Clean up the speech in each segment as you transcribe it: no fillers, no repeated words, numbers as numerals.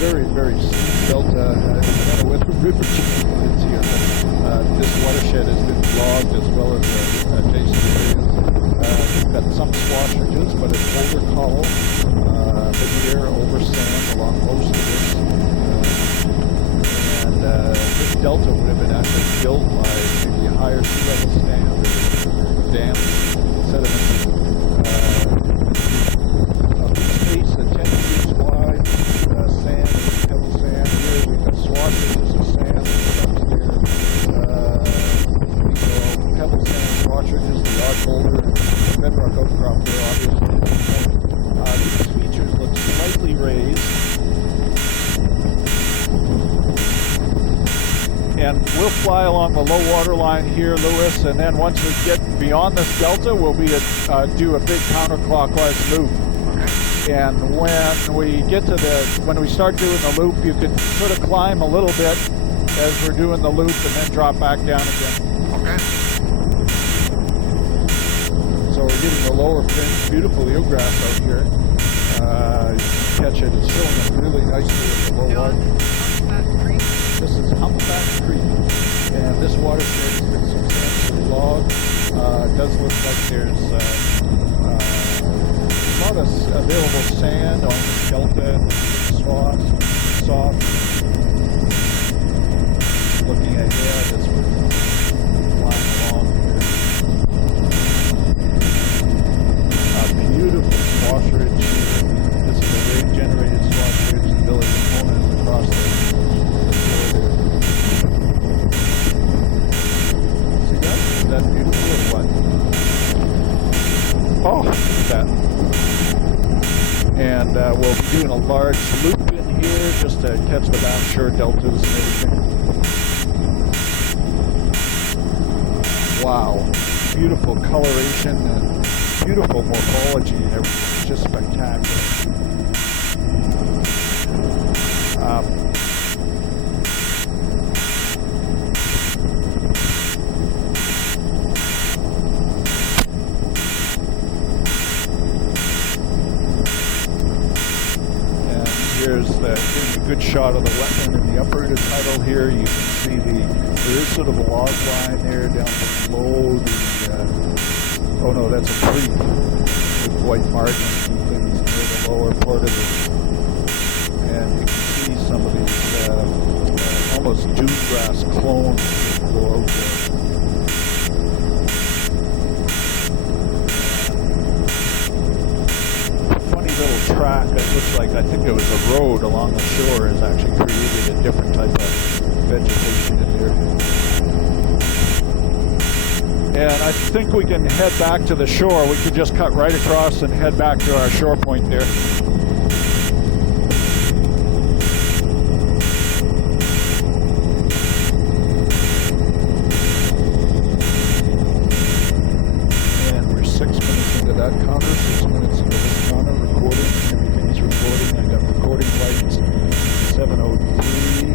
very, very steep delta. I don't know where the river is here, but this watershed has been logged as well as adjacent areas. We've got some swash ridges, but it's older coral, veneer over sand along most of this. This delta would have been actually filled by maybe a higher sea level stand or dam sediments. Space 10 meters wide, sand, pebble sand. Here we've got swash ridges of sand up here. Pebble sand, swash ridges, the odd boulder, bedrock outcrop there, obviously. These features look slightly raised. And we'll fly along the low water line here, Lewis, and then once we get beyond this delta, we'll do a big counterclockwise loop. And when we get to when we start doing the loop, you can sort of climb a little bit as we're doing the loop and then drop back down again. Okay. So we're getting the lower fringe, beautiful eelgrass out here. You can catch it, it's showing up really nicely at the low water. This is Humpback Creek, and this watershed has been substantially logged. It does look like there's a lot of available sand on this delta, soft. Looking ahead as we're flying along here. Beautiful swash ridge. This is a wave-generated swash ridge. The village component is across the Is that beautiful or what? Oh, look at that. And we'll be doing a large loop in here just to catch the downshore deltas and everything. Wow. Beautiful coloration and beautiful morphology and everything. It's just spectacular. Here's a good shot of the wetland in the upper intertidal here. You can see there is sort of a log line there down below the, oh no, that's a creek with white margins and things near the lower part of it. And you can see some of these almost dune grass clones that go out there. Little track that looks like, I think it was a road along the shore, has actually created a different type of vegetation in here. And I think we can head back to the shore. We could just cut right across and head back to our shore point there. And we're 6 minutes into that counter, 6 minutes into this counter. Everything's recording. I got recording lights. 703.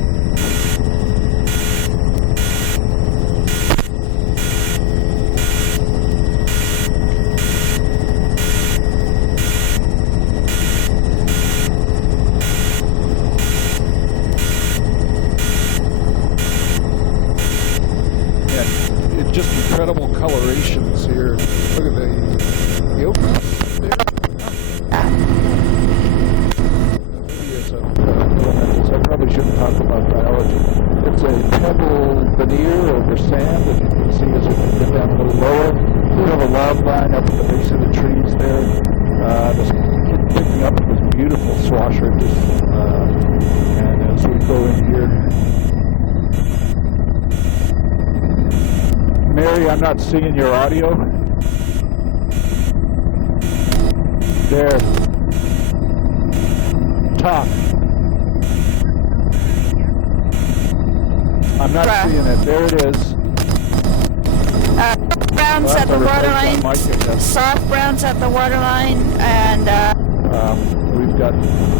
And it's just incredible colorations here. Look at the open there. I probably shouldn't talk about biology. It's a pebble veneer over sand, as you can see as we get down a little lower. We have a log line up at the base of the trees there. Just picking up this beautiful swash ridges. And as we go in here, Mary, I'm not seeing your audio. There. Top. I'm not seeing it. There it is. Browns at the waterline. Soft browns at the waterline, and we've got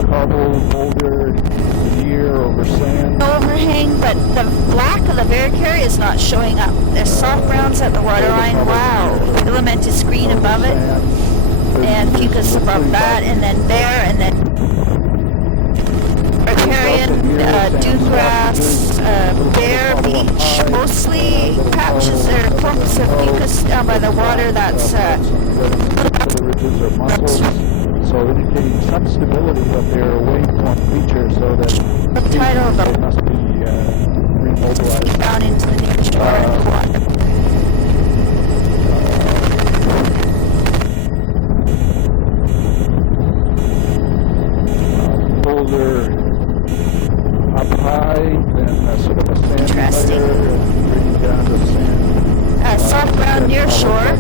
cobble, boulder, veneer over sand. Overhang, but the black of the varicary is not showing up. There's soft browns at the waterline. Wow. Filamentous green above it, and fucus above that, and then there, and then right here eelgrass, bare beach, mostly patches or clumps of fucus down by the water. That's the ridges or muscles, so indicating some stability, but they're a waveform feature, so that subtitle they must be remobilized. down into the near shore and the water. Boulder up high, then sort of a sandy Interesting. layer, and bringing down to sand. Soft ground near shore.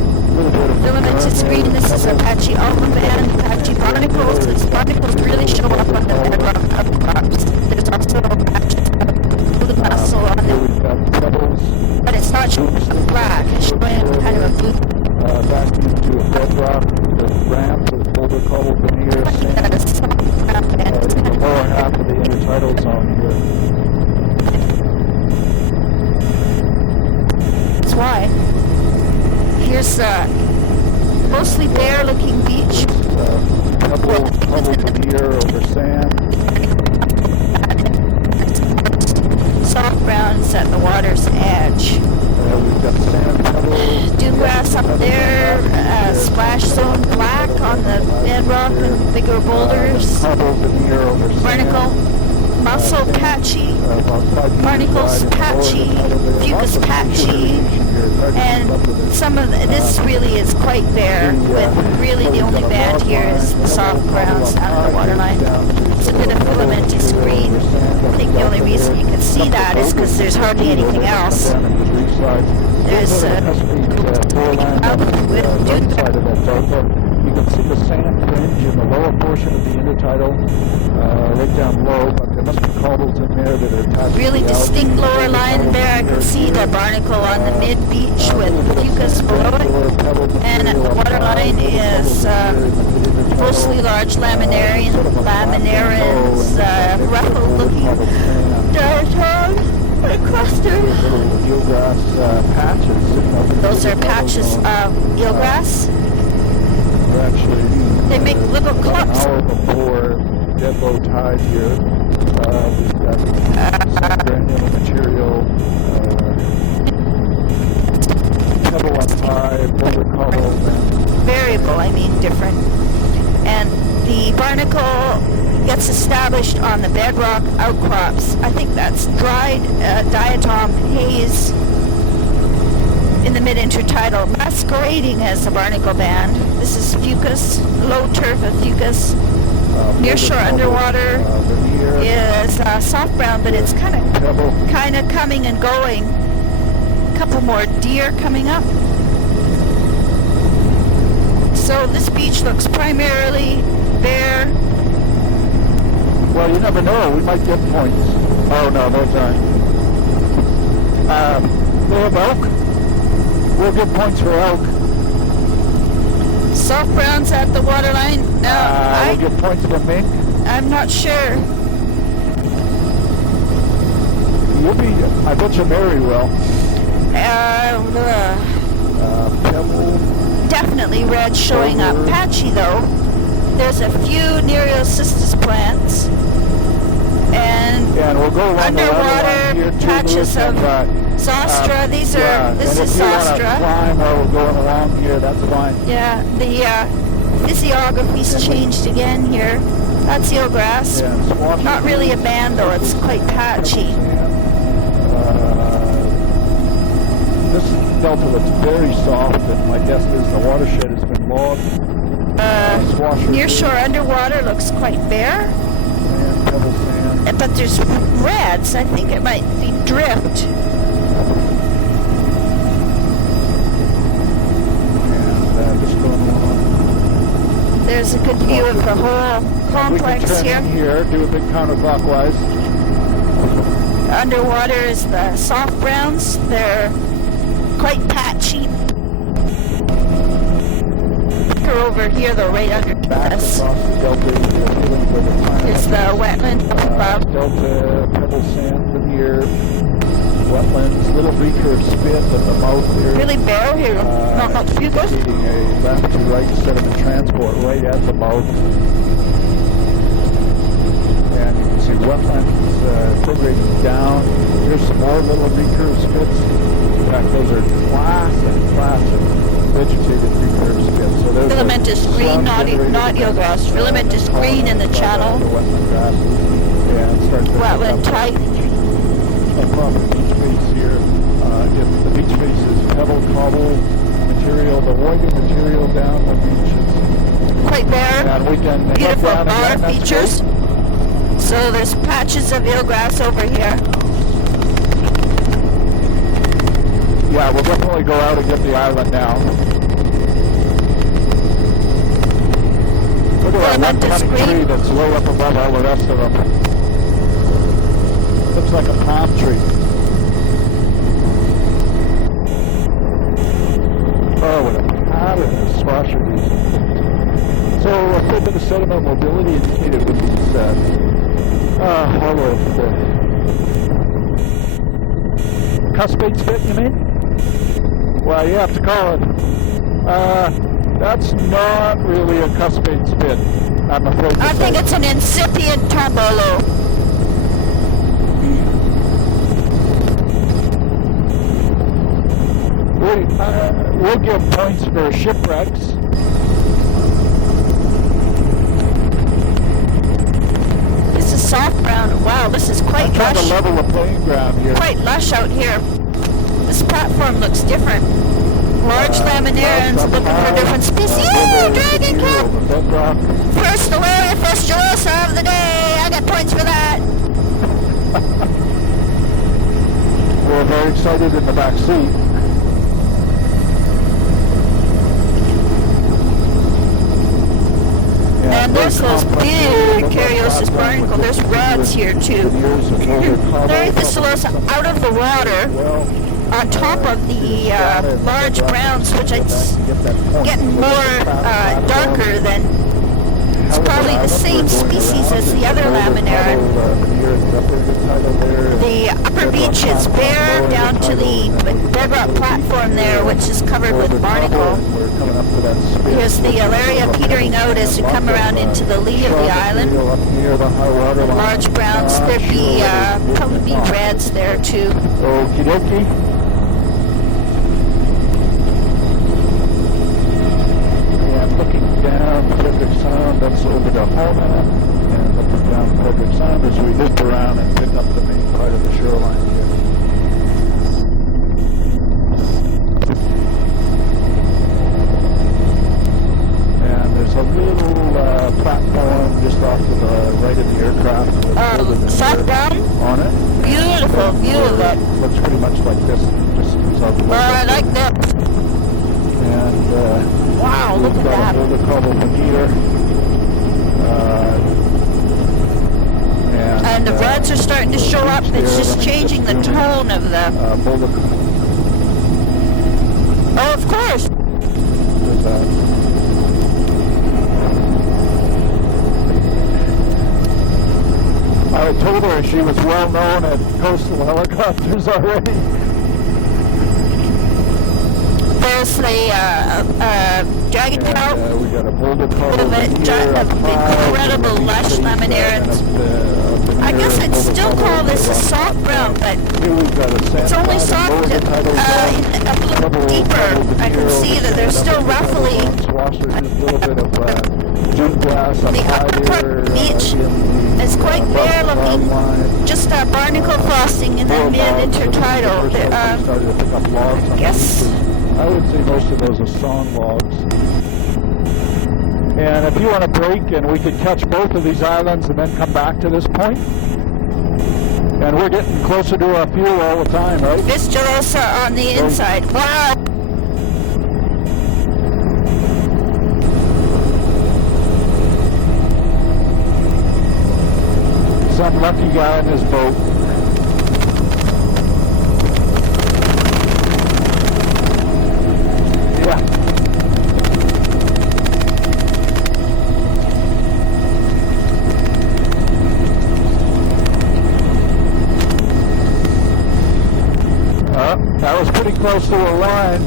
Filamentous green. This is Apache alma band, Apache barnacles. These barnacles really show up on the bedrock outcrops. There's also patches of blue muscle on Here them, we've got pebbles but it's not showing up black. It's showing kind of a blue. back into a bedrock with ramp with boulder cobble veneer sand. That is soft ground In band. the lower half of the intertidal zone here. That's why. Here's mostly bare-looking beach. Pebble veneer over sand. Soft browns at the water's edge. We've got sand pebbles. Dewgrass up there, splash zone black on the bedrock and bigger boulders. Pebble veneer over sand. Barnacle, mussel patchy, About 5 feet barnacles wide in the patchy, lower title there. fucus Lots of patchy, vegetation here. It's hard to and keep up with it. some of this really is quite bare. With really the only band here is the soft grounds down at the waterline. It's a bit of filamentous green. I think the only reason you can see that is because there's hardly anything else. There's you can see the sand fringe in the lower portion of the intertidal, right down low, but there must be cobbles in there that are attached really to the distinct algae. lower line there. I can see the barnacle on the mid-beach with fucus below it. And at the waterline is mostly large laminarians, ruffled-looking diatoms and clusters. Eelgrass patches. Those are patches of eelgrass. Actually, They make little an clumps. hour before dead low tide here, we've got some granular material, pebble up high, boulder cobble, and Variable, I mean different. And the barnacle gets established on the bedrock outcrops. I think that's dried diatom haze in the mid-intertidal, masquerading as a barnacle band. This is fucus, low turf of fucus. Near shore underwater veneer, is soft brown, but it's kind pebble. of coming and going. A couple more deer coming up. So this beach looks primarily bare. Well, you never know. We might get points. Oh no, those aren't. They have elk. We'll get points for elk. Soft browns at the waterline. No, We'll get points for mink. I'm not sure. You'll be. I bet you very well. Pebble. Definitely red showing up. Patchy though. There's a few Nereocystis plants. And We'll go along underwater the here too, patches Louis, of Zostra. These are. This is If you want to Zostra. climb while we're going along here, that's fine. Yeah, the physiography's changed again here. That's eelgrass. Yeah, squash Not really a band though, it's quite patchy. This delta looks very soft, and my guess is the watershed has been logged. Near shore underwater looks quite bare, Sand, pebble sand. but there's reds. I think it might be drift. And just going along. There's a good view of the whole complex We can turn here. in here, do a bit counterclockwise. Underwater is the soft browns. They're quite patchy. They're over here though, right underneath Back us. across the delta, feeling where the planet Here's the wetland up above. delta, pebble sand veneer, wetlands, little recurve spit at the mouth here. Really bare here. Not much fucus. Indicating a left to right sediment transport right at the mouth. And you can see wetlands prograding down little recurve spits. In fact, those are classic vegetated recurve spits. So there's Filamentous green, not eelgrass. Filamentous green in the channel. Wetland type. Across the beach face here. If the beach face is pebble cobble material, the whiter material down the beach is quite bare. and we can Beautiful head down bar again. That's features. great. So there's patches of eelgrass over here. Yeah, we'll definitely go out and get the island now. Look at that one Filamentous funny green. tree that's way up above all the rest of them. Looks like a palm tree. Oh, what a pattern of squash are these. So a fair bit of sediment mobility indicated with these all of the cuspate spit, you mean? Well, you have to call it. That's not really a cuspate spit, I'm afraid to I say. think it's an incipient tombolo. We'll give points for shipwrecks. This is soft brown. Wow, this is quite I'm trying to lush. level the playing ground here. Quite lush out here. This platform looks different. Large laminarians looking for different species. Yay, dragon cap! First Alaria Festuosa of the day. I got points for that. We're very excited in the back seat. And there's those big Cariosis barnacle. There's rods here too. Larry Festuosa out of the water on top of the large browns, which it's getting more darker than. It's probably the same species as the other laminaria. The upper beach is bare down to the bedrock platform there, which is covered with barnacle. Here's the Alaria petering out as you come around into the lee of the island. Large browns. There'd be probably reds there too. Okie dokie. Looking down Frederick Sound, that's over to Hona, and looking down Frederick Sound as we loop around and pick up the main part of the shoreline here. And there's a little platform just off to the right of the aircraft with soft brown on it. Beautiful view of it. Looks pretty much like this, just comes out the I like that. And wow, look at that. We've got a cobble here. And the reds are starting to show up. It's just changing the tone of the... Oh, of course. I told her she was well known at coastal helicopters already. There's the dragon cow. We got a boulder cobble incredible lush laminarians. I guess I'd still call this a soft brown, but it's only soft a little deeper. I can see that there's still roughly the upper part of the beach is quite bare looking. Just barnacle frosting in the mid-intertidal. I guess. I would say most of those are song logs. And if you want a break, and we could catch both of these islands and then come back to this point. And we're getting closer to our fuel all the time, right? Festuosa on the inside. Wow! Some lucky guy in his boat. Yeah. That was pretty close to a line.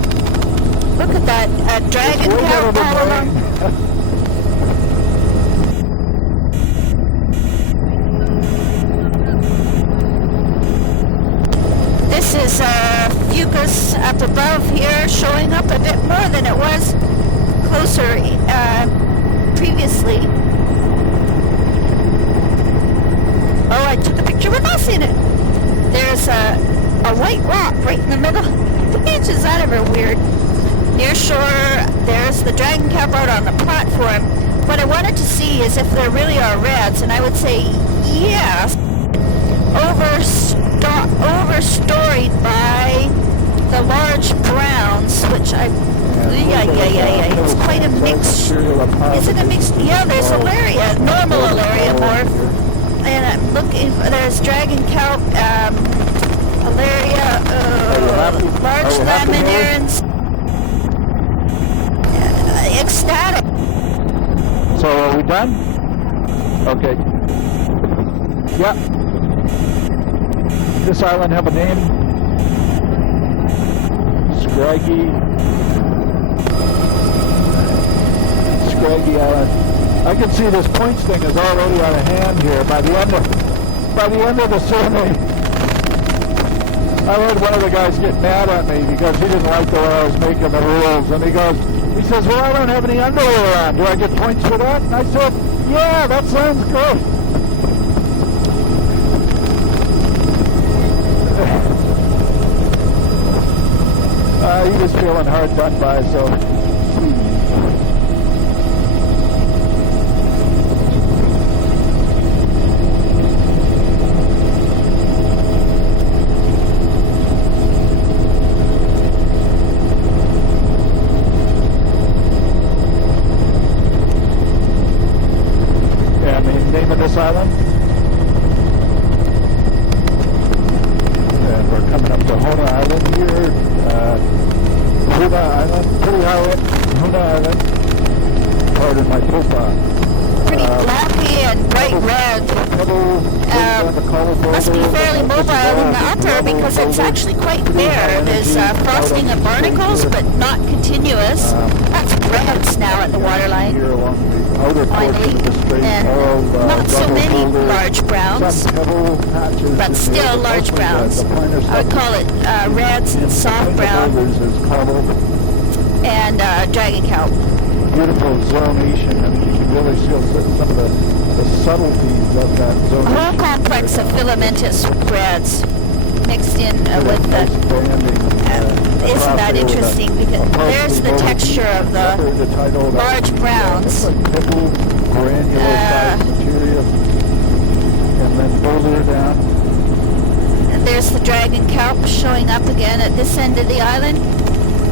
Look at that dragon cow all along. This showing up a bit more than it was closer previously. Oh, I took a picture with us in it. There's a white rock right in the middle of the beach. Is that ever weird? Near shore, there's the dragon cap out on the platform. What I wanted to see is if there really are reds, and I would say yes. Overstoried by the large browns, which it's quite a mix. Is it a mix? Yeah, there's Alaria, normal Alaria morph, and I'm looking. There's dragon kelp, Alaria, large laminarans, ecstatic. So are we done? Okay. Yeah. This island have a name? Scraggy Island. I can see this points thing is already out of hand here. By the end of the ceremony, I heard one of the guys get mad at me because he didn't like the way I was making the rules, and he says, well, I don't have any underwear on. Do I get points for that? And I said, yeah, that sounds good. He was feeling hard done by, so... Yeah, the name of this island? And we're coming up to Hona Island here. Huna Island, pardon my profile. Pretty blacky and bright red. Must be fairly mobile in the upper because it's actually quite bare. There's frosting of barnacles, but not continuous. That's reds now at the waterline. Finally, and not so many large browns, but still large browns. I would call it reds and soft brown and dragon kelp. Beautiful zonation. I mean, you can really feel some of the subtleties of that zonation. A whole complex of filamentous reds mixed in with the... isn't that interesting? Because there's the texture of the large browns. And then further down. And there's the dragon kelp showing up again at this end of the island.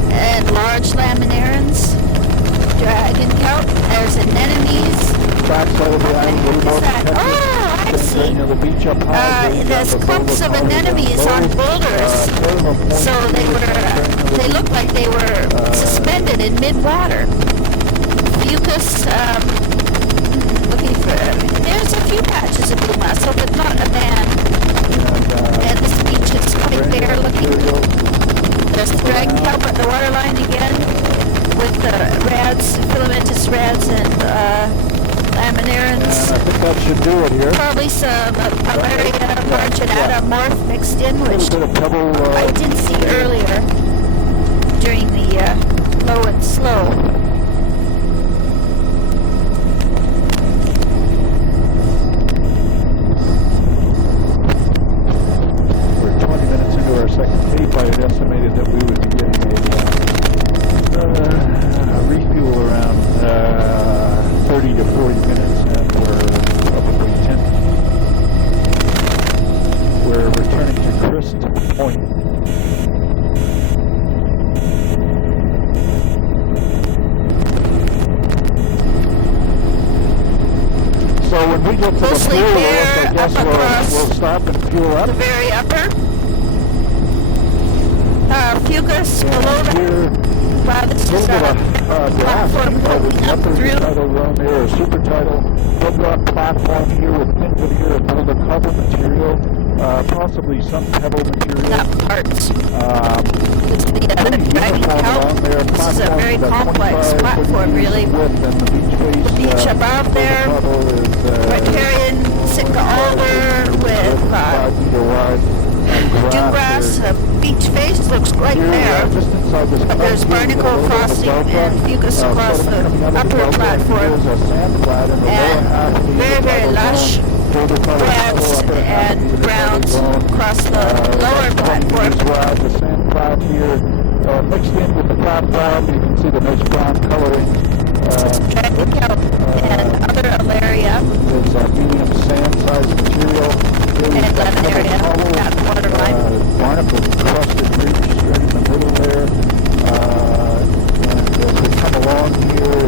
And large laminarans. Dragon kelp. There's anemones. Backside of the island. What is that? Oh, I see. There's clumps of anemones on boulders. So they look like they were suspended in mid-water. Fucus, looking for, there's a few patches of blue mussel, but not a band. And this beach is quite bare looking. There's the dragon kelp at the waterline again, with the reds, filamentous reds, and laminarans. I think that should do it here. Probably some Alaria marginata morph mixed in, which I didn't see earlier during the low and slow. We're 20 minutes into our second tape. I had estimated that we would be getting a refuel around 30 to 40 minutes, and we're probably 10. We're returning to Crest Point. So when we get to the fuel, I guess we'll stop and fuel up. The very upper. Fucus below that. Wow, this is a platform looking up through. There, a super tidal bedrock platform here with thin veneer of boulder cover material, possibly some pebble material. Not parts. This is the dragon kelp. This is a very complex platform, really. The beach above there, riparian Sitka alder with dewgrass, the beach face looks right there. Just inside this But there's barnacle frosting and fucus across the upper platform. And very, very lush reds and browns across the lower platform. The sand cloud here mixed in with the cloud cloud. You can see the nice brown coloring. Dragon kelp and other alaria. There's medium sand-sized material. And laminaria at the waterline. Barnacle crusted reefs right in the middle there. And as we come along here,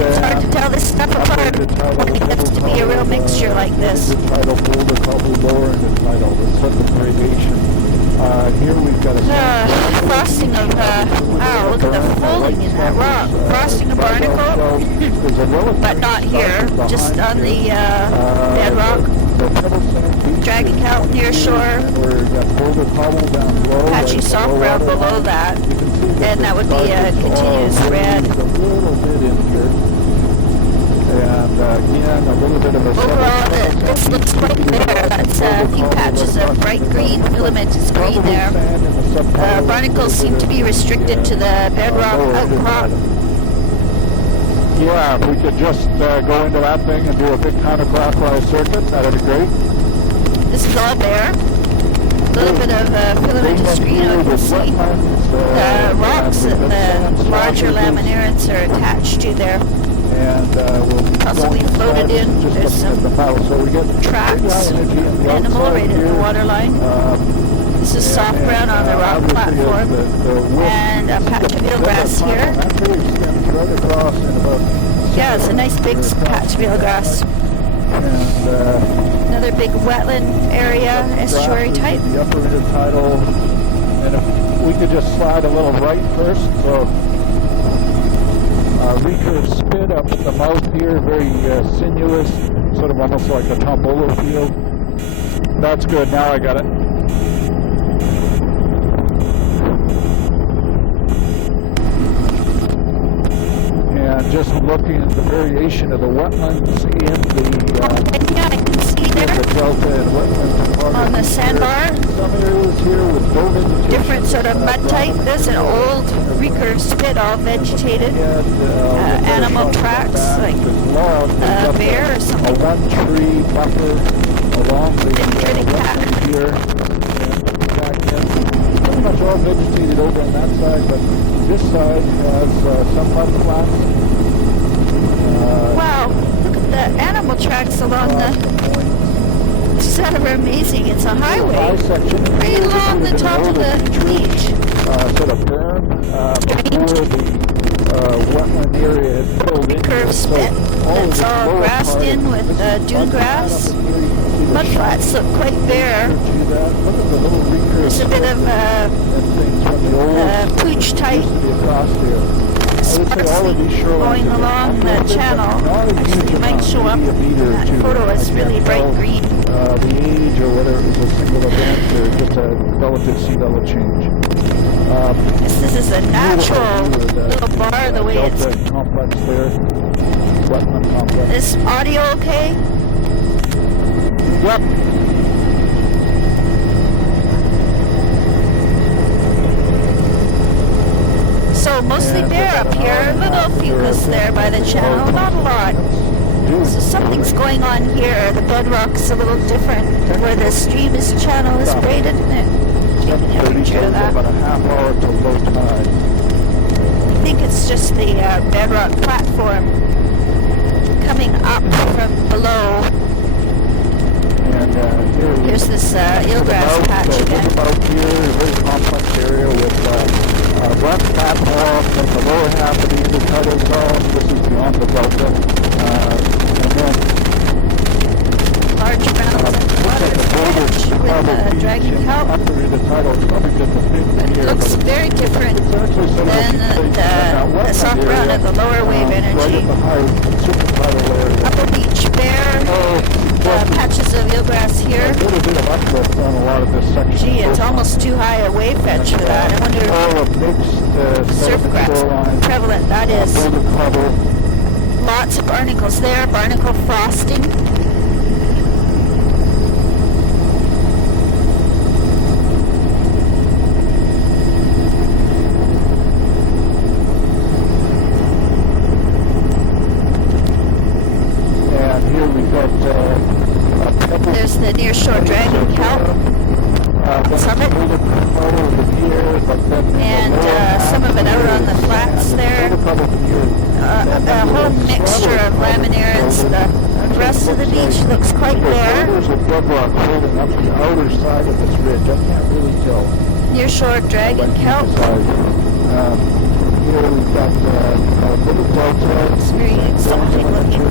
it's hard to tell this stuff apart when it gets to be a real mixture like this. The tidal boulder, probably lower in the tidal. There's such a gradation. Here we've got a frosting of, wow, look at the folding in that rock. Frosting of barnacle, but not here, just on the bedrock. Dragon kelp near shore, patchy soft brown below that, and that would be a continuous red. And again, a little bit of a overall, this looks quite bare. That's a few patches of bright green, filament is green there. Barnacles seem to be restricted to the bedrock outcrop. Yeah, if we could just go into that thing and do a big counterclockwise circuit, that would be great. This is all bare. A little bit of filamentous green, you can see the rocks that the larger laminarids are attached to there. And we'll possibly floated in. There's some tracks, animal right in the waterline. This is soft brown on the rock platform, and a patch of eelgrass here. Yeah, it's a nice big patch of eelgrass. Another big wetland area, estuary type. The upper intertidal, and if we could just slide a little right first, so recurve spit up at the mouth here, very sinuous, sort of almost like a tombolo field. That's good, now I got it. And just looking at the variation of the wetlands in the yeah, I can see there the delta and wetland on the sandbar. Some areas here with low vegetation. Different sort of mud type. There's an old recurve spit, all vegetated. Animal tracks, like a bear or something. A one tree buffer along the wetland here. And back in. Pretty much all vegetated over on that side, but this side has some mud flats. Wow, look at the animal tracks along the sort of amazing. It's a highway right along the top of the beach. Sort of berm before the wetland area had filled in. Recurve spit that's all grassed in with dune grass. Mud flats look quite bare. There's a bit of pooch type sparks going along the channel. Actually, it might show up in that photo as really bright green. The age or whether it was a single event or just a relative sea level change. This is a natural little bar, the way it's... complex there. Wetland complex. Is audio okay? Yep. So mostly bare up here, little fucus there by the channel, not a lot. So something's going on here. The bedrock's a little different where the stream is channel is braided, isn't it? Taking a picture of that. About a half hour to low tide. I think it's just the bedrock platform coming up from below. And here's this eelgrass patch again. Here, a very complex area with rock platform in the lower half of the intertidal zone. This is beyond the delta. And then large mounds and water patch with dragon kelp. It looks very different than the soft brown of the lower wave energy. Upper beach bare. Patches of eelgrass here. Gee, it's almost too high a wave fetch for that. I wonder if surf grass prevalent that is. Lots of barnacles there, barnacle frosting. rest of the beach looks quite bare. There's a bedrock holding up the outer side of this ridge. I can't really tell. Near shore dragon kelp. Here we've got little delta. It's very exotic looking.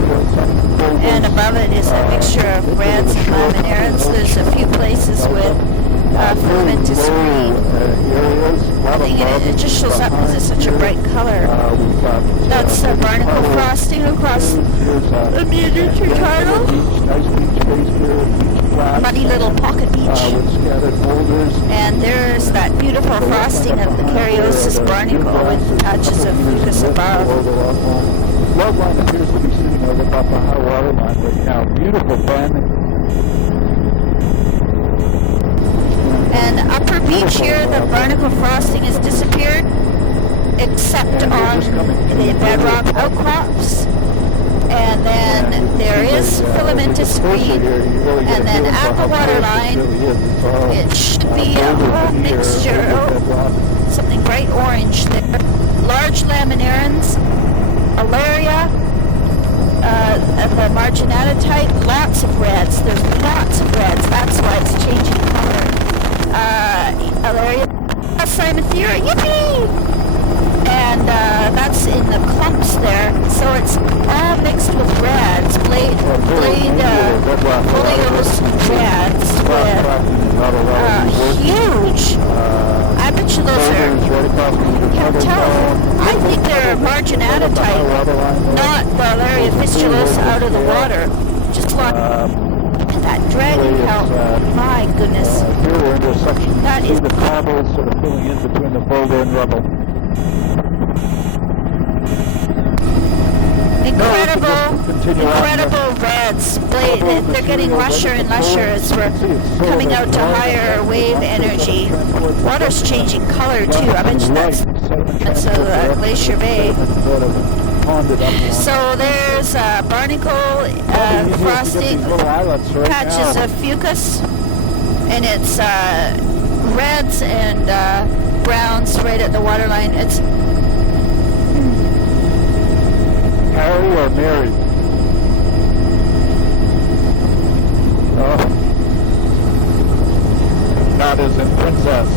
And above it is a mixture of reds and laminaires. There's a few places with filamentous green. It just shows up because it's such a bright color. That's the barnacle frosting across the miniature tidal. Muddy little pocket beach. And there's that beautiful frosting of the Cariosis barnacle with patches of fucus above. Log line appears to be sitting over about the high water line right now. Beautiful bend. And upper beach here, the barnacle frosting has disappeared, except on the bedrock outcrops. And then there is filamentous green. And then at the waterline, it should be a whole mixture, something bright orange there. Large laminarans, Alaria, the marginata type, lots of reds. There's lots of reds. That's why it's changing color. Alaria, se04, yippee! And that's in the clumps there. So it's all mixed with reds, blade folios reds with huge. I bet you those are, can't tell. I think they're marginata type, not the Alaria fistulosa out of the water. Just like that dragon kelp. My goodness. Here we're into a section. That is the cobbles sort of filling in between the boulder and rubble. Incredible reds. They're getting lusher and lusher as we're coming out to higher wave energy. Water's changing color too. I mentioned that's Glacier Bay. So there's barnacle frosting, patches of fucus, and it's reds and browns right at the waterline. It's Harry or Mary? Oh. Not as in Princess.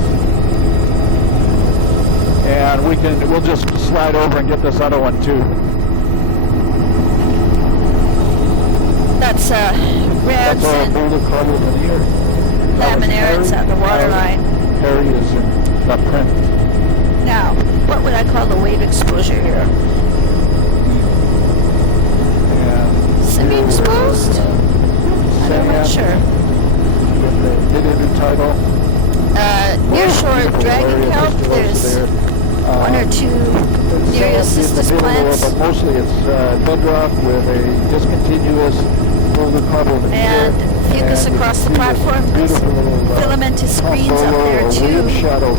And we'll just slide over and get this other one too. That's reds and laminaires at the waterline. Harry is in the print. Now, what would I call the wave exposure here? Semi-exposed? I'm not sure. Near shore dragon kelp, there's one or two Nereocystis plants. But mostly it's bedrock with a discontinuous and fucus across the platform. There's filamentous greens up there too.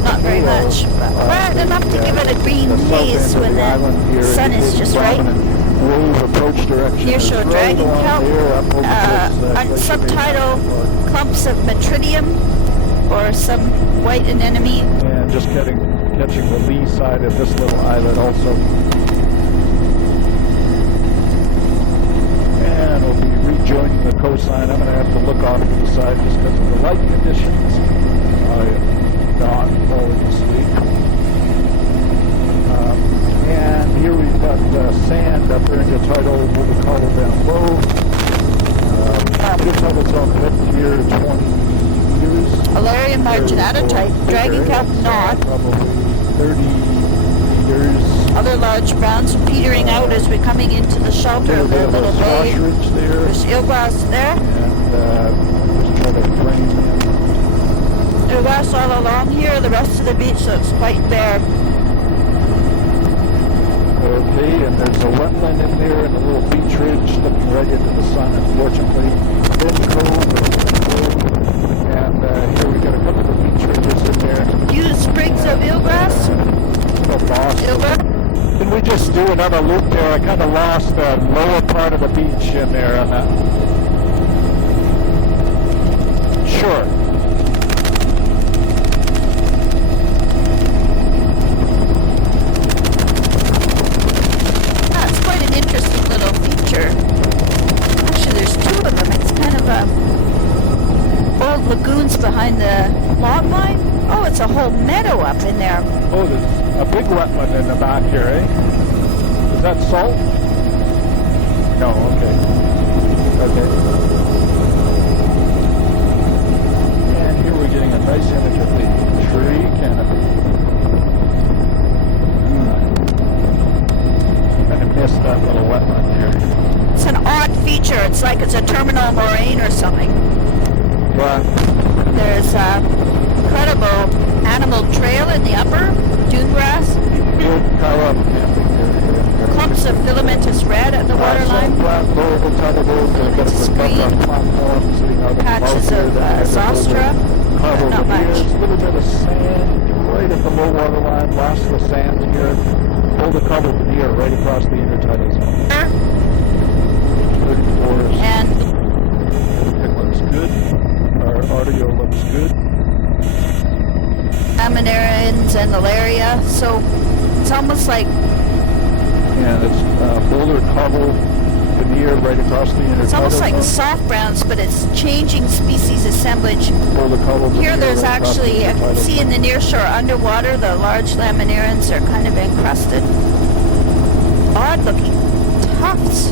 Not very much, but enough to give it a green haze when the sun is just right. Near shore dragon kelp, subtidal clumps of metridium or some white anemone. And just catching the lee side of this little islet also. And we'll be rejoining the coastline. I'm going to have to look off to the side just because of the light conditions. I am not falling asleep. And here we've got sand up there in the tidal, what we call it down low. Your tidal zone been here 20 years. Alaria marginata type, dragon kelp not. Probably 30 years. Other large browns are petering out as we're coming into the shelter of the little bay. There's eelgrass there. And just try to frame in. Eelgrass all along here. The rest of the beach looks quite bare. Okay, and there's a wetland in there and a little beach ridge looking right into the sun, unfortunately. Thin cove, and here we got a couple of beach ridges in there. Few sprigs of eelgrass. Eelgrass. Can we just do another loop there? I kind of lost the lower part of the beach in there on that. Sure. Actually, there's two lagoons behind the log line. Oh, it's a whole meadow up in there. Oh, there's a big wetland in the back here, eh? Is that salt? No, okay. Okay. And here we're getting a nice image of the tree canopy. Kind of missed that little wetland here. It's an odd feature. It's like it's a terminal moraine or something. But There's a incredible animal trail in the upper dune grass. good power up camping here. Clumps of filamentous red at the waterline. Filamentous green. Patches of zostra. Not much. A little bit of sand right at the low water line. Last of the sand here. Boulder cobble veneer right across the intertidal zone. 34. And It looks good. Our audio looks good. laminarians and malaria. So it's almost like And it's boulder cobble veneer right across the intertidal it's almost like zone. soft browns, but it's changing species assemblage. Boulder cobble veneer Here there's right across the actually, I can intertidal see in the near shore underwater, the large laminarians are kind of encrusted. Odd looking tufts.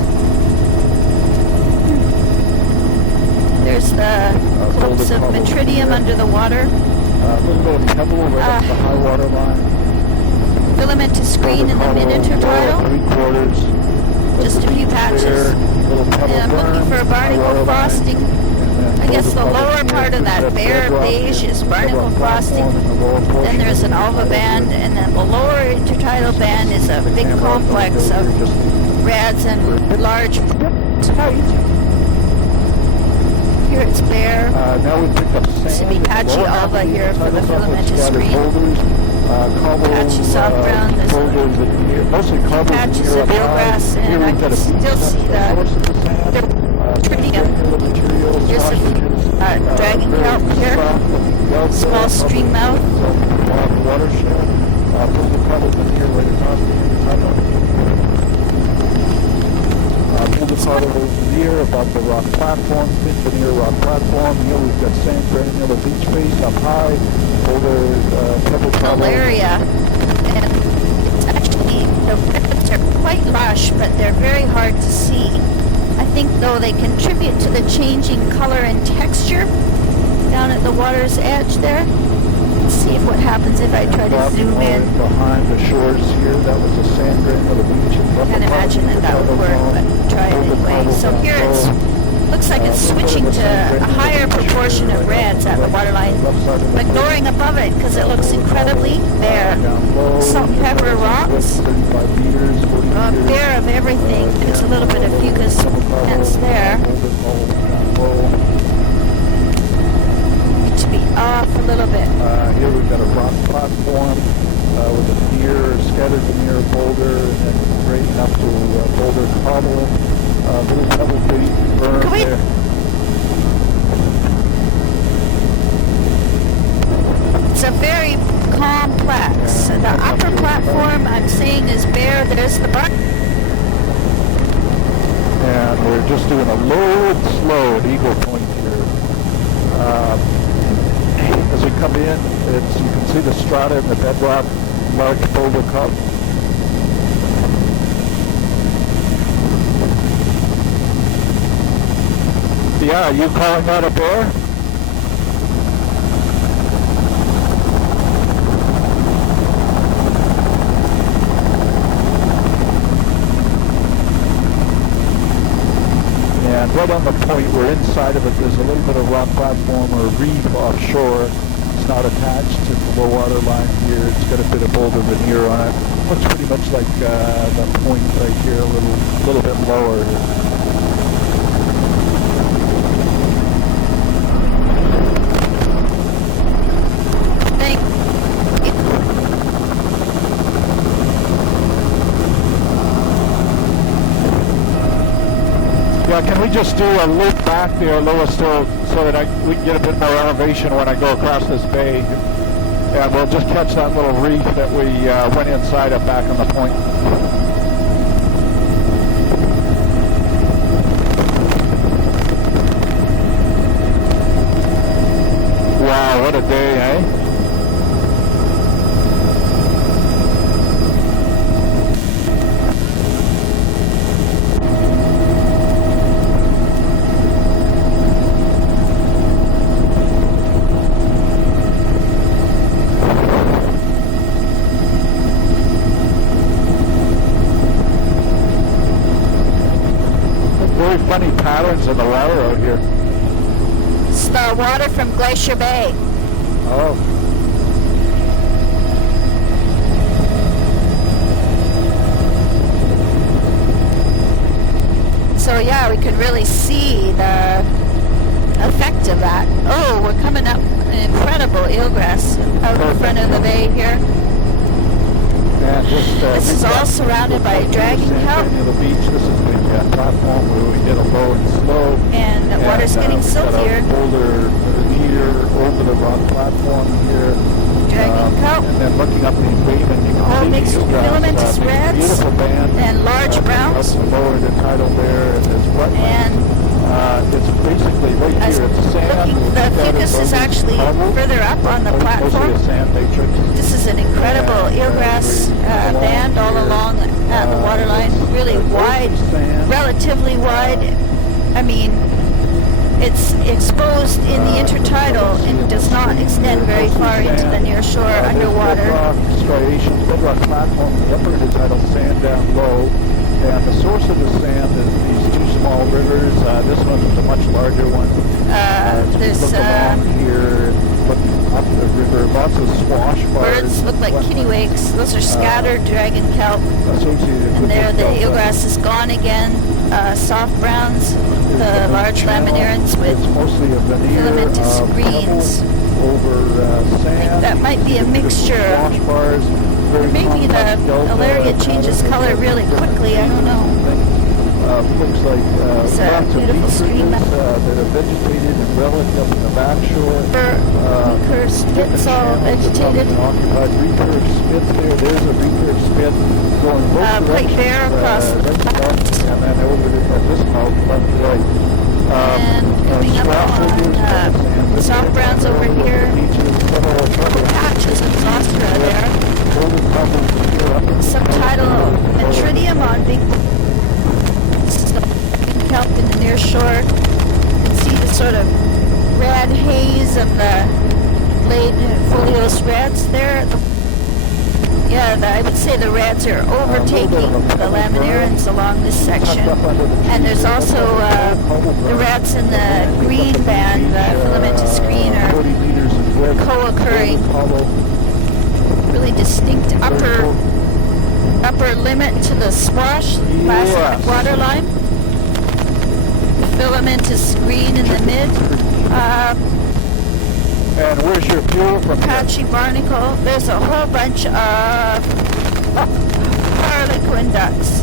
There's the clumps of boulder cobble metridium veneer. under the water. A little bit of pebble right up the high water line. Filamentous green in the mid-intertidal. 3/4. Just a few patches. Little pebble And I'm looking berm, for a barnacle high water line, frosting. and then I guess the boulder cobble lower veneer part of through that bare bedrock beige here. is barnacle Bedrock frosting. platform in the lower portion. Then there's an alva band, and then the lower intertidal band is a big complex of reds and large tight. Here it's bare. Now we picked up sand. Should be in the patchy lower half alva of the here for the intertidal zone with filamentous scattered green. boulders, cobble, Patchy soft brown, there's boulders veneer, mostly cobble patches veneer of up high. eelgrass, and Here I we've got can a still see central the source of the sand. tritium. Granular materials, There's some sausages, dragon very kelp here. soft-looking kelp, Small stream mouth. Watershed. Boulder cobble veneer right across the intertidal. Boulder cobble veneer above the rock platform, thin veneer rock platform. Here we've got sand granular beach face up high. Boulder pebble cobble. malaria. And it's actually, the reds are quite lush, but they're very hard to see. I think, though, they contribute to the changing color and texture down at the water's edge there. Let's see what happens if I try to zoom in. Behind the shores here, that was a sand granular beach. I can't imagine that would work, but try it anyway. So here it's looks like it's switching to a higher proportion of reds at the waterline, but going above it because it looks incredibly bare. Salt and pepper rocks, bare of everything. There's a little bit of fucus hence there. To be off a little bit. Here we've got a rock platform with a veneer, scattered veneer boulder, and then grading up to boulder cobble. Little pebble berm Can we- there. It's a very complex. The upper platform I'm saying is bare. There's the bar. And we're just doing a low and slow at Eagle Point here. As we come in, you can see the strata and the bedrock, large boulder cup. Yeah, are you calling that a bear? And right on the point, we're inside of it. There's a little bit of rock platform or reef offshore. It's not attached to the low water line here. It's got a bit of boulder veneer on it. Looks pretty much like the point right here, a little bit lower. Yeah, can we just do a loop back there, Lois, so that we can get a bit more elevation when I go across this bay? And we'll just catch that little reef that we went inside of back on the point. What a day, eh? Very funny patterns in the water out here. It's the water from Glacier Bay. Oh. So yeah, we can really see the effect of that. Oh, we're coming up an incredible eelgrass out in front of the bay here. And This is all surrounded by dragging kelp. The beach. This is the platform where we get a low and slow. And the water's getting siltier. Boulder here over the rock platform here. Dragging kelp. And then looking up the embayment, you can All see mixed the eelgrass, filamentous reds beautiful band. and large browns. Lower the tidal there, and there's wetland. And it's basically right as here. It's sand. the fucus is actually further up on the platform. Mostly a sand matrix. This is an incredible eelgrass band all along the waterline, really wide, relatively wide. I mean, it's exposed in the intertidal and does not extend very far into the near shore underwater. Striations, bedrock platform, the upper intertidal sand down low, and the source of the sand is these two small rivers. This one is a much larger one. There's look along here, looking up the river, lots of swash bars. birds look like kittiwakes. Those are scattered dragon kelp. Associated And with there the delta. eelgrass is gone again. Soft browns, the large laminarans with It's mostly a veneer filamentous of greens. pebble over sand. That might be a mixture. Swash bars, very Maybe the complex delta alaria changes pattern. color really quickly. I don't know. Looks like It's a lots of beautiful beach stream. ridges, that are vegetated and relic up in the back shore. Recurve spits all vegetated. Occupied recurve spits there. There's a recurve spit going both Quite directions. bare across the right left, and then over to this mouth left right. And coming up on soft browns over here. Patches of zostera there. Some tidal metridium on big kelp in the near shore. You can see the sort of red haze of the blade foliose reds there. Yeah, I would say the reds are overtaking the laminarans along this section. And there's also the reds in the green band, the filamentous green, are co-occurring. Really distinct upper limit to the swash plastic waterline. Filamentous green in the mid. And where's your fuel from here? Patchy barnacle. There's a whole bunch of harlequin ducks.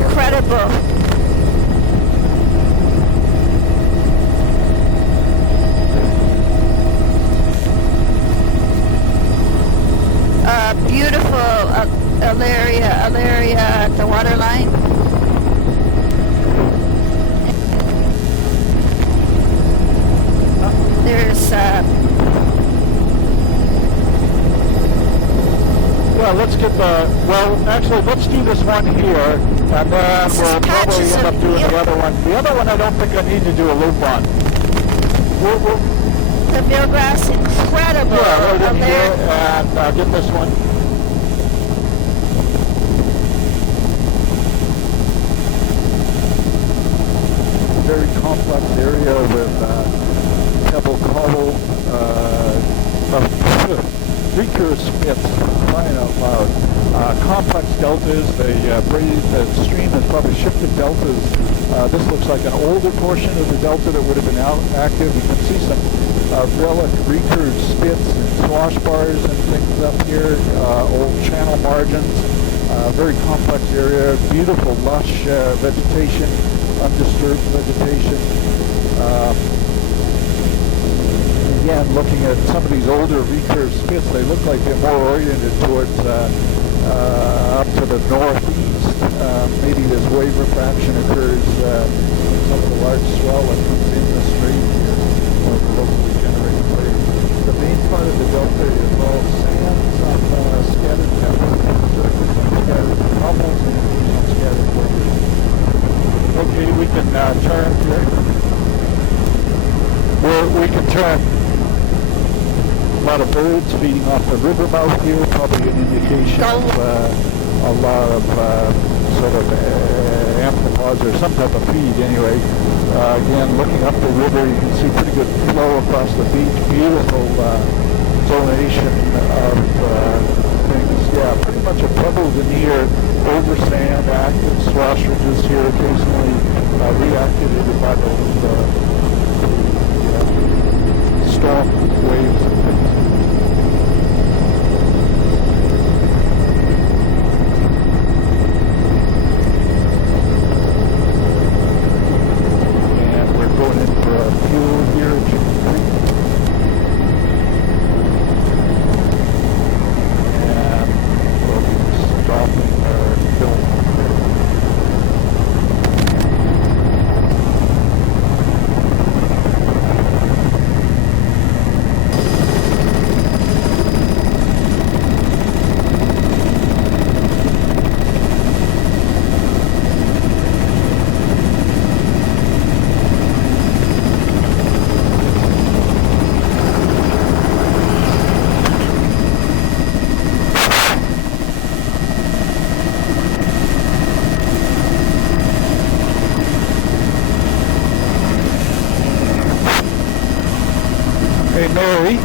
Incredible. Beautiful alaria at the waterline. There's well, let's get actually, let's do this one here, and then we'll probably end up doing the other one. The other one I don't think I need to do a loop on. the eelgrass, incredible. Yeah, right in out here, there. and get this one. Very complex area with pebble cobble, recurve spits, crying out loud. Complex deltas, the stream has probably shifted deltas. This looks like an older portion of the delta that would have been active. You can see some relic recurve spits and swash bars and things up here, old channel margins. Very complex area, beautiful lush vegetation, undisturbed vegetation. again, looking at some of these older recurve spits, they look like they're more oriented towards up to the northeast. Maybe this wave refraction occurs in some of the large swell that comes in the strait here, or the locally generated wave. The main part of the delta is all sand, some scattered pebbles, scattered bubbles, and some scattered waves. Okay, we can turn here. We can turn. A lot of birds feeding off the river mouth here, probably an indication of a lot of sort of amphipods or some type of feed anyway. Again, looking up the river, you can see pretty good flow across the beach. Beautiful zonation of things. Yeah, pretty much a pebble veneer over sand, active swash ridges here, occasionally reactivated by the storm waves and things. And we're going in for a fuel here at Chicken Creek. And we'll be stopping our film. Hey Mary,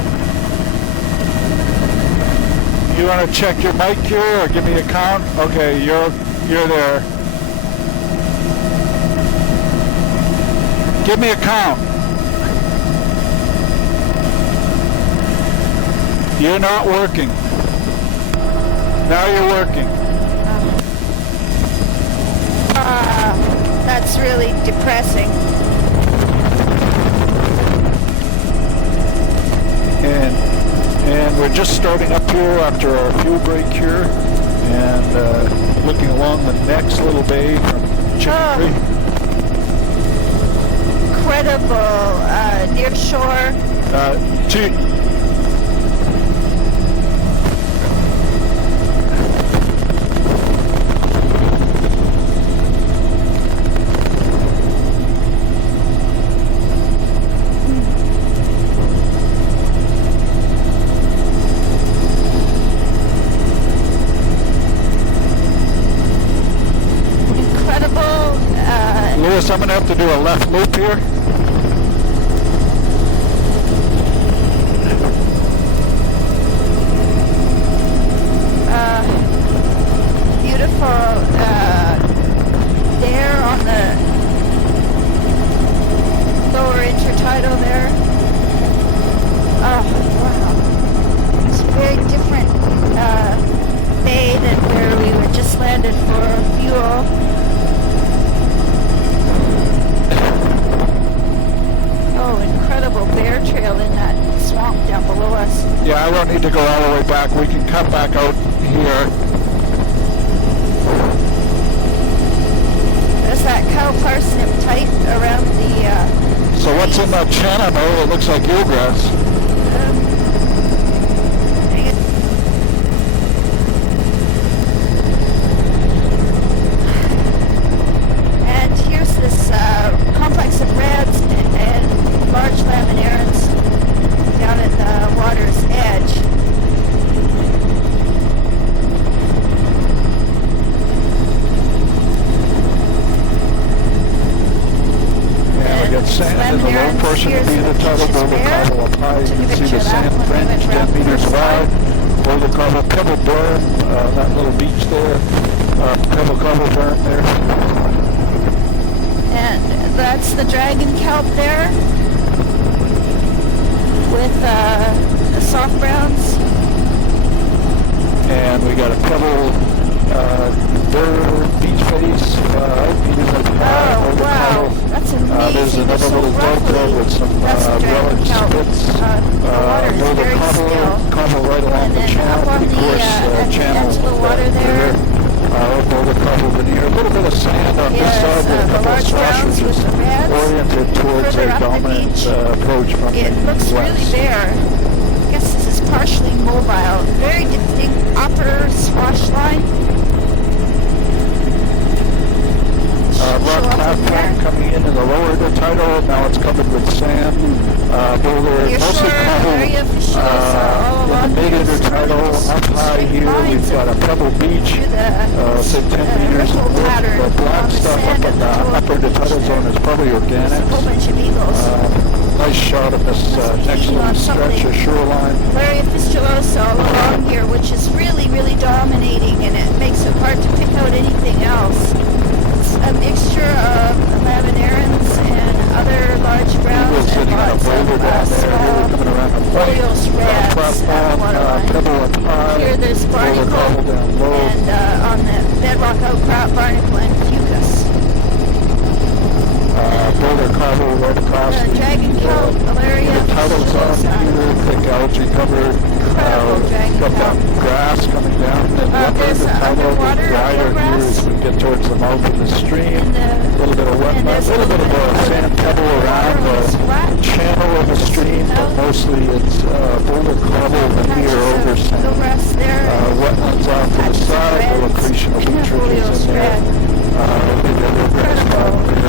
you want to check your mic here or give me a count? Okay, you're there. Give me a count. You're not working. Now you're working. That's really depressing. And we're just starting up here after our fuel break here, and looking along the next little bay from Chicken Creek. Incredible near shore. Lewis, I'm going to have to do a left loop here. Beautiful there on the lower intertidal there. Oh, wow. It's a very different bay than where we were just landed for fuel. Oh, incredible bear trail in that swamp down below us. Yeah, I don't need to go all the way back. We can cut back out here. There's that cow parsnip tight around the... So what's in that channel? Oh, it looks like eelgrass. And here's this complex of reds and large laminarans down at the water's edge. And we got sand in the low portion of the intertidal, boulder cobble up high. You can see the sand fringe 10 meters wide. Boulder cobble, pebble berm, that little beach there, pebble cobble berm there. And that's the dragon kelp there with the soft browns. And we got a pebble bird beach face, Oh, wow. That's amazing. there's another so little delta with some relic spits. right along And the then channel, up on pretty the, coarse at the channel. edge of the water there Boulder Cobble veneer. A little bit of sand on this is side with a the couple of large swash, browns which with is the reds. oriented towards Further a up the dominant beach, approach from It the looks west. really bare. I guess this is partially mobile. Very distinct upper swash line. Rock platform coming into the lower intertidal. Now it's covered with sand. Boulder mostly cobble area fish all in the along mid here. It's intertidal. really just Up high straight here lines we've got a pebble beach. Say 10 meters. ripple pattern The black on the stuff sand up at in the the toe of upper the beach intertidal zone there. is probably There's a organics. whole bunch of eagles. Nice shot of this next feeding little on stretch of something. shoreline. Area fistulosa all along here, which is really, really dominating, and it makes it hard to pick out anything else. It's a mixture of laminarans and other large browns and Sitting on a lots boulder of down there. small Coming around the folios reds platform, waterline. pebble up high. Here there's Boulder barnacle cobble down low. and on the bedrock outcrop barnacle and fucus. Boulder cobble right across The dragon kelp, Alaria tidal zone fistulosa. here, thick algae cover. Incredible dragon Got kelp. that grass coming down. And the upper There's tidal underwater drier here eelgrass. as we get towards the mouth of the stream. And A little bit of wet and mud, there's a little bit of sand pebble around is the flat. channel of the stream, but mostly it's Boulder cobble veneer over some Eelgrass there. wetlands off to the Patches of side, reds. little accretional features Folios in there. red. Incredible.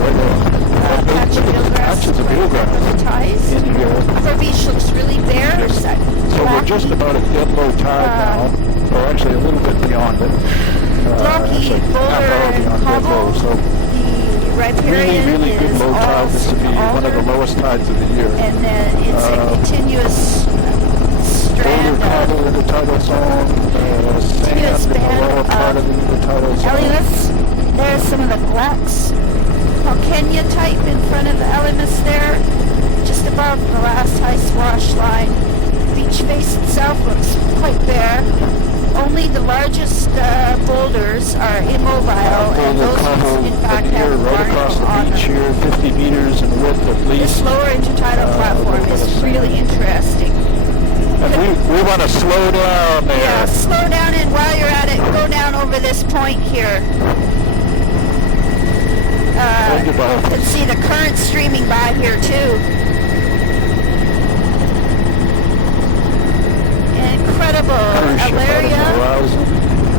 Patch of Patches of eelgrass. eelgrass Ties. in here. Upper beach looks really bare. It's that So we're just blocky, about at dead low tide now, or actually a little bit beyond it. blocky Actually, half boulder hour and beyond dead low. cobble. So The riparian really good is low all tide. This would be one of the alder. lowest tides of the year. And then it's a continuous Boulder strand cobble of in the tidal zone, sand continuous in the band lower part of the tidal zone. Elemus. There's some of the glax Kenya type in front of the Elemus there, just above the last high swash line. Beach face itself looks quite bare. Only the largest boulders are immobile, and Boulder those cobble in fact veneer have right across barnacle the on beach them. here, 50 meters in width at This least. lower intertidal platform is really interesting. And we want to slow down there. Yeah, slow down, and while you're at it, go down over this point here. You can see the current streaming by here too. Incredible Alaria.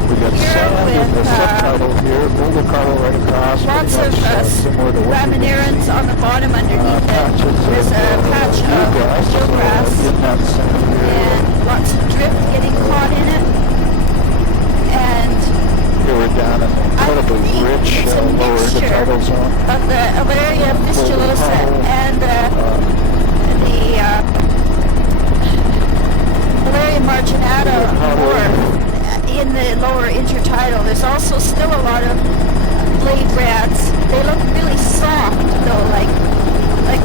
We got Here sand in the with, subtitle here, Boulder cobble right across. Lots pretty of much, similar to what we laminarans on the bottom underneath patches it. There's a patch of eelgrass in that sand here. and lots of drift getting caught in it. And Here we're down in an incredibly think rich it's a lower mixture intertidal zone. of the Alaria fistulosa and the Alaria marginata more in the lower intertidal. There's also still a lot of blade rats. They look really soft though, like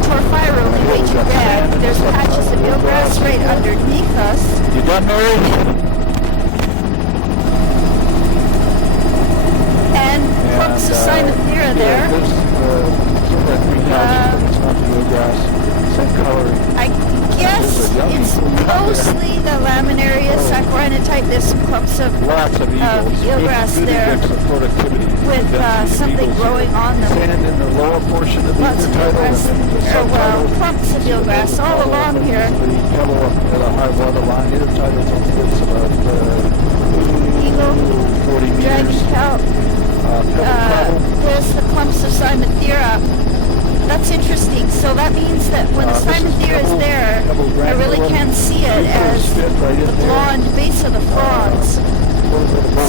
porphyro raging red. There's patches of eelgrass right underneath us. You done, Mary? And clumps of Cynothera there. There's some of that green algae, but it's not the eelgrass. Same color. I guess it's mostly the laminaria saccharina type. There's some clumps of Lots of eagles. eelgrass Good there index of productivity. with something growing on them. Sand in the lower portion of the Lots of intertidal eelgrass, and then the subtidal. clumps of eelgrass all along here. The pebble up at a high water line. Intertidal's only it's about Eagle, 40 meters. dragon kelp. Pebble There's the clumps of Cynothera. That's interesting. So that means that when the Cynothera is there, I really can see it as the blonde base of the fronds.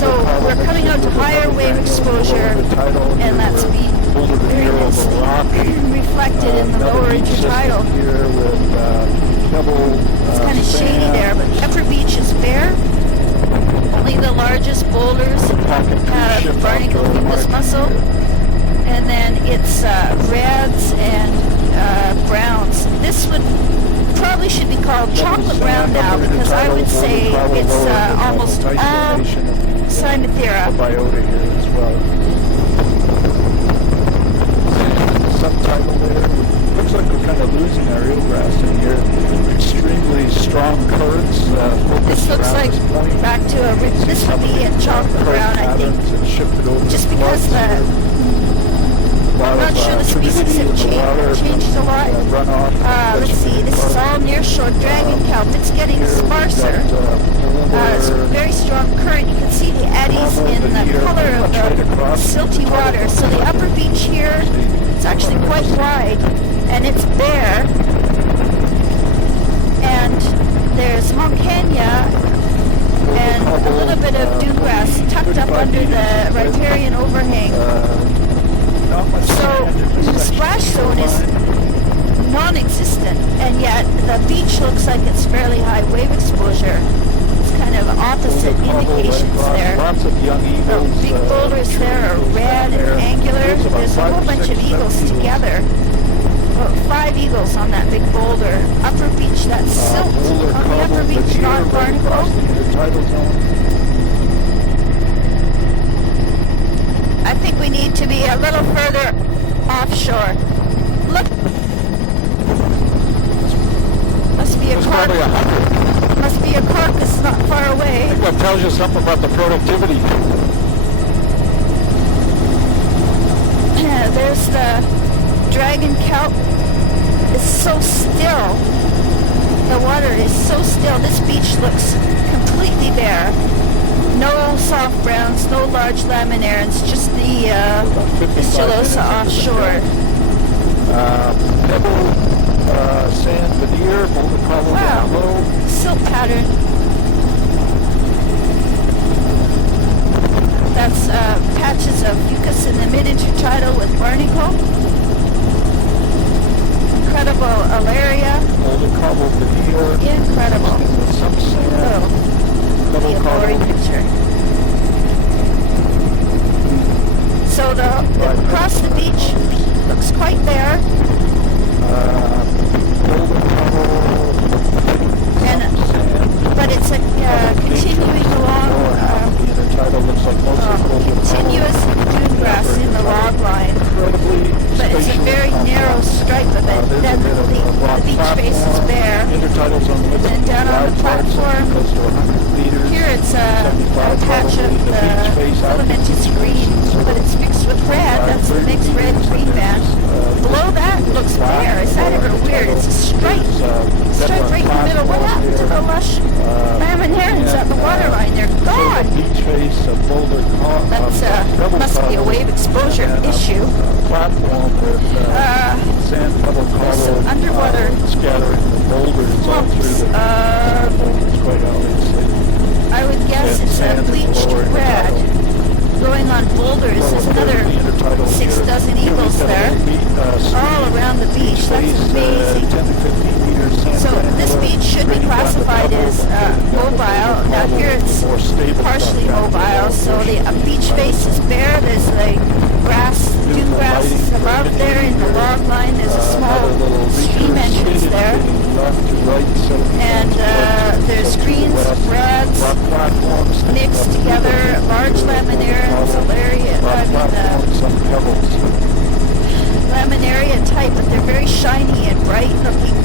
So we're coming out to higher wave exposure, and that's being very nicely reflected in the lower intertidal. It's kind of shady there, but the upper beach is bare. Only the largest boulders have barnacle fungus mussel, and then it's reds and browns. This would probably should be called chocolate brown now, because I would say it's almost all Cynothera. Biota here as well. Subtitle there. Looks like we're kind of losing our eelgrass in here. Extremely strong changed a lot. Let's see, this is all near shore dragon kelp. It's getting sparser. It's a very strong current. You can see the eddies in the color of the silty water. So the upper beach here, it's actually quite wide, and it's bare. And there's Moncania and a little bit of dune grass tucked up under the riparian overhang. So the splash zone is non-existent, and yet the beach looks like it's fairly high wave exposure. It's kind of opposite indications there. The big boulders there are red and angular. There's a whole bunch of eagles together. About 5 eagles on that big boulder. Upper beach, that's silt on the upper beach, not barnacle. I think we need to be a little further offshore. Look. Must be a carp. Must be a carcass not far away. I think that tells you something about the productivity. Yeah, there's the dragon kelp. It's so still. The water is so still. This beach looks completely bare. No soft browns, no large laminarans, just the Fistulosa offshore. Pebble, sand, veneer, boulder column down low. Wow, silt pattern. That's patches of fucus in the mid-intertidal with barnacle. Incredible alaria. Boulder cobble, veneer. Incredible. Some sand. The blurry picture. So across the beach looks quite bare. But it's continuing along continuous dune grass in the log line. But it's a very narrow stripe of it. Then the beach face is bare. And then down on the platform, here it's a patch of the filamentous green, but it's mixed with red. That's the mixed red-green band. Below that looks bare. Is that ever weird? It's a stripe right in the middle. What happened to the lush laminarans at the waterline? They're gone. That must be a wave exposure issue. There's some underwater clumps. I would guess it's a bleached red growing on boulders. There's another 6 dozen eagles there all around the beach. That's amazing. So this beach should be classified as mobile. Now here it's partially mobile, so the beach face is bare. There's the grass, dune grass is above there in the log line. There's a small stream entrance there. And there's greens, reds, mixed together, large laminarans, alaria, laminaria type, but they're very shiny and bright looking.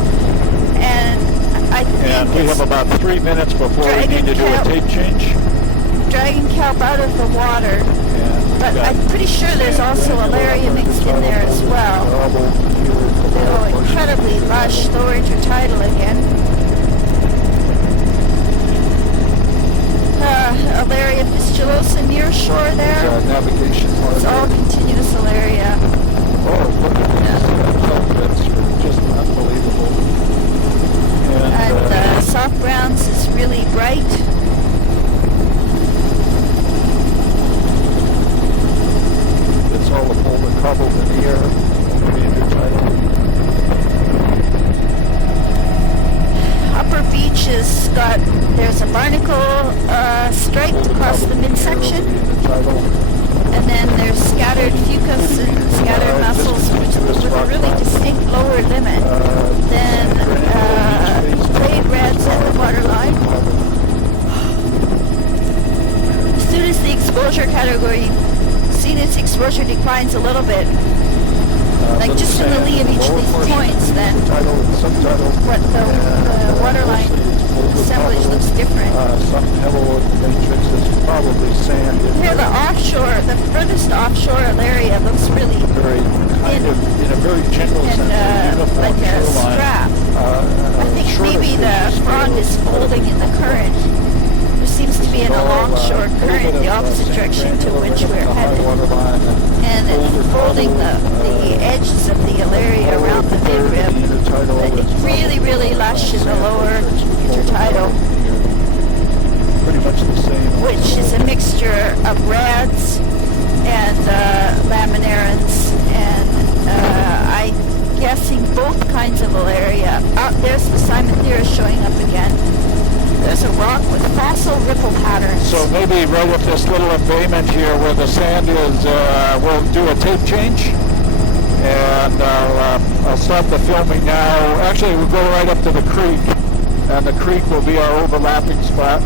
And I think we have about 3 minutes before we need to do a tape change. Dragon kelp out of the water. But I'm pretty sure there's also alaria mixed in there as well. Oh, incredibly lush, lower intertidal again. Alaria fistulosa near shore there. Navigation marker. It's all continuous alaria. Oh, look at this. That's just unbelievable. And soft browns is really bright. It's all the boulder cobble veneer. Upper beach has got, there's a barnacle striped across the midsection, and then there's scattered fucus and scattered mussels with a really distinct lower limit. Then flayed reds at the waterline. As soon as the exposure category, see this exposure declines a little bit. Like just in the lee of each of these points, then what the waterline assemblage looks different. Some pebble matrix is probably sand. Here, the offshore, the furthest offshore area looks really Very kind of, in a very general sense, a uniform like a shoreline. strap. I think Shorter maybe the fish frond is scale. folding in the current. There seems to be in a All, longshore a little current, bit the of, opposite sand direction to granular which right up we're the high headed. water line And older it's folding bubble, the edges of the area around the midrib. But it's really, really lush in the lower intertidal, Pretty much the same. which is a mixture of reds and laminarans, and I'm guessing both kinds of Alaria. There's the Simonthera showing up again. There's a rock with fossil ripple patterns. So maybe right at this little embayment here where the sand is, we'll do a tape change. And I'll stop the filming now. Actually, we'll go right up to the creek. And the creek will be our overlapping spot.